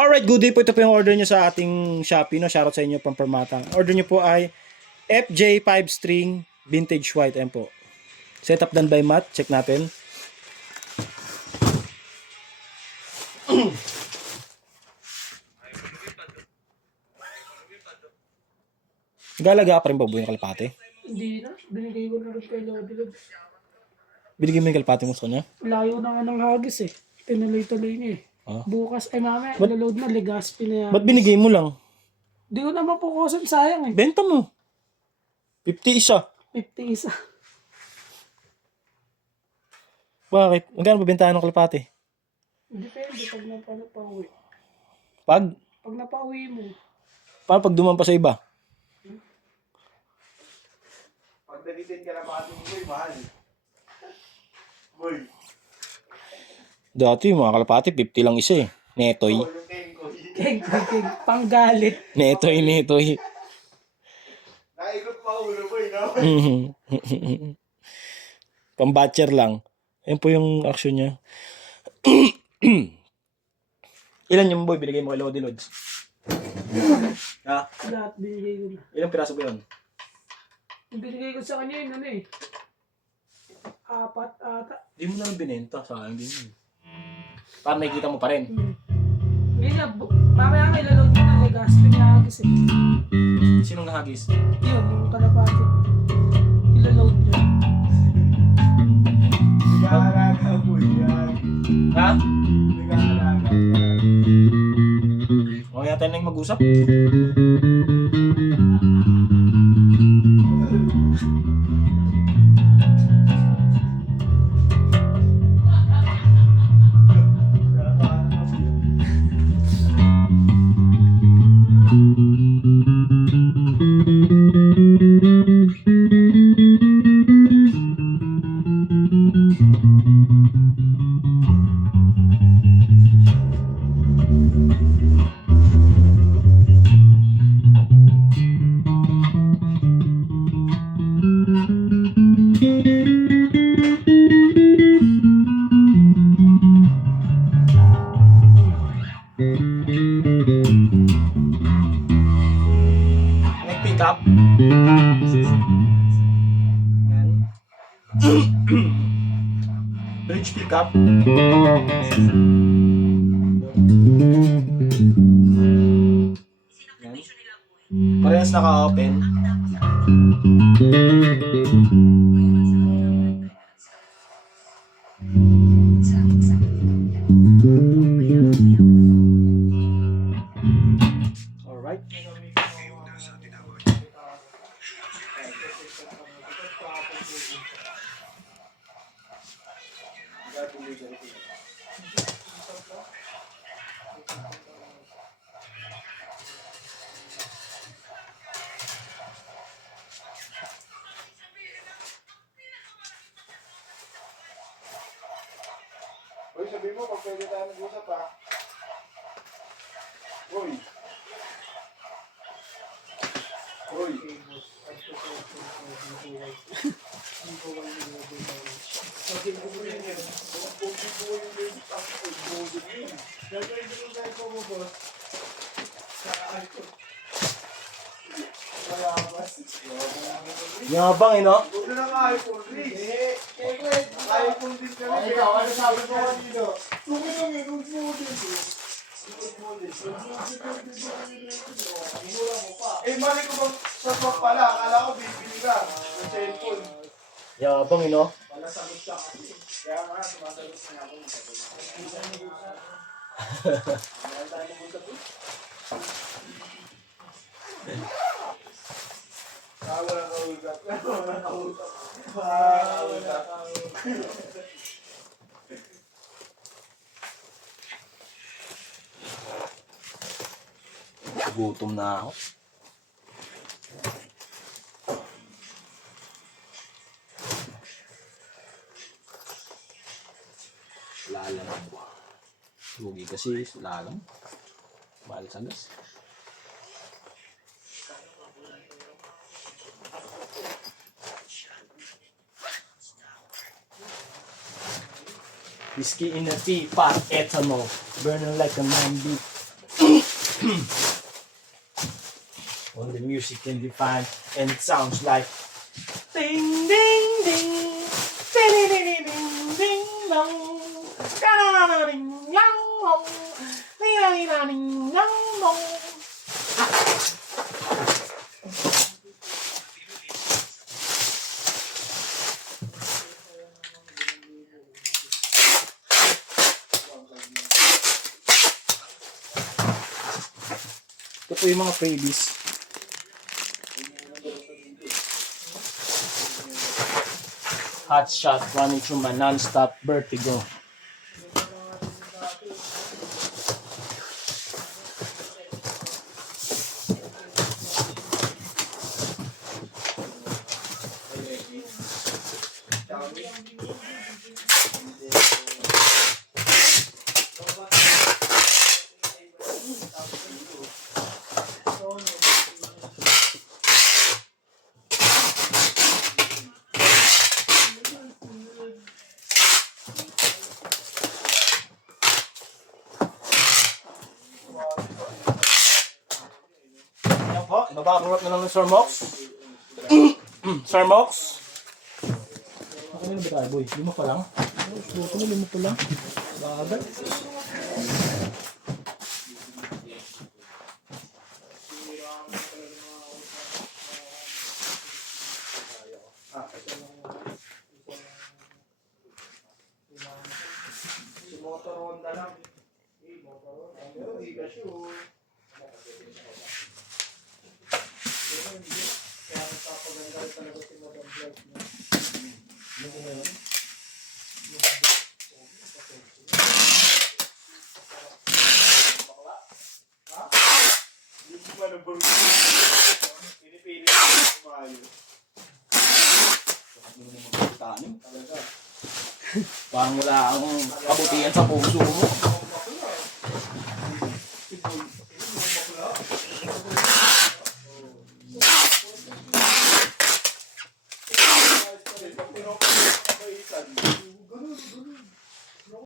Alright, good day po. Ito po yung order nyo sa ating Shopee. No? Shoutout sa inyo, Pampermatang. Order nyo po ay FJ 5 string vintage white. Ayan po. Setup done by Matt. Check natin. Galaga pa rin ba buhay ng kalapate? Hindi na. Binigay ko na rin kay Lodi Lod. Binigay mo yung kalapate mo sa kanya? Layo na nga ng hagis eh. Tinuloy-tuloy niya eh. Ah. Bukas, mamaya, ilaload na, Legazpi na yan. Ba't binigay mo lang? Di ko naman po kusin, sayang eh. Benta mo. 50 isa. 50 isa. Bakit? Magkano ba bentahan ng kalapate? Depende pag napauwi. Pag? Pag napauwi mo. Paano pag duman pa sa iba? Pag nalitin ka na pati mo, mahal. Boy. Dati yung mga kalapate, 50 lang isa eh. Netoy. Yung tenko. Keg, panggalit. Netoy. Naikot pa ulo, boy, no? Pambatcher lang. Ayan po yung action niya. Ilan yung boy binigay mo kay Lodi Lods? Ha? Lahat binigay ko na. Ilang piraso ba yun? Yung binigay ko sa kanya yun, ano eh. 4 ata. Hindi mo na lang binenta. Sayang din yun. Para nakikita mo pa rin. Hindi na, mamaya nga ilaload mo na, Legazpi na hagis eh. Sinong nahagis? Yun, yung kalapati. Ilaload niya. Nag-aalaga, boy, yan. Ha? Nag-aalaga, yan. O yata na yung mag-usap. Nag-pick up. Yan. Bridge pick up. Yan. Parehas naka-open. Alright. Boy, sabi mo, pag pwede tayo nag-usap, ha? Boy. Boy. Yabang eh, no? Huwag na nga iPhone, please. iPhone din kami. Ano sabi mo kanino? Eh, mali ko bang sa swap pala? Akala ko bibili ka ng cellphone. Yabang eh, no? Wala sagot ka kasi. Kaya nga, sumasagot na ako. Meron tayo pumunta po. Wala kaulgat. Wala kaulgat. Wala kaulgat. Gutom na ako. Lalang ako. Lugi kasi lalang. Mahal sa gas. Whiskey in a teapot, ethanol, burning like a man beef. All the music can be fine and it sounds like ding ding ding ding ding ding ding ding dong da da da da ding yang dong ding da ding da ding yang dong. Ito po yung mga freebies. Hot shot running through my non-stop vertigo. Yan po, ibabakurot na lang ng Sir Mox. Sir Mox. Ako na ba tayo, boy? Lima pa lang? Subukan mo, lima pa lang. Bagay. Motor Honda lang. Motor Honda. Pero di ka sure. Kaya nagpapaganda talaga si Madam Vlog niya. Ha? Hindi ko pa nabulog. Pinipili ko kumayo. Parang wala akong kabutihan sa puso mo.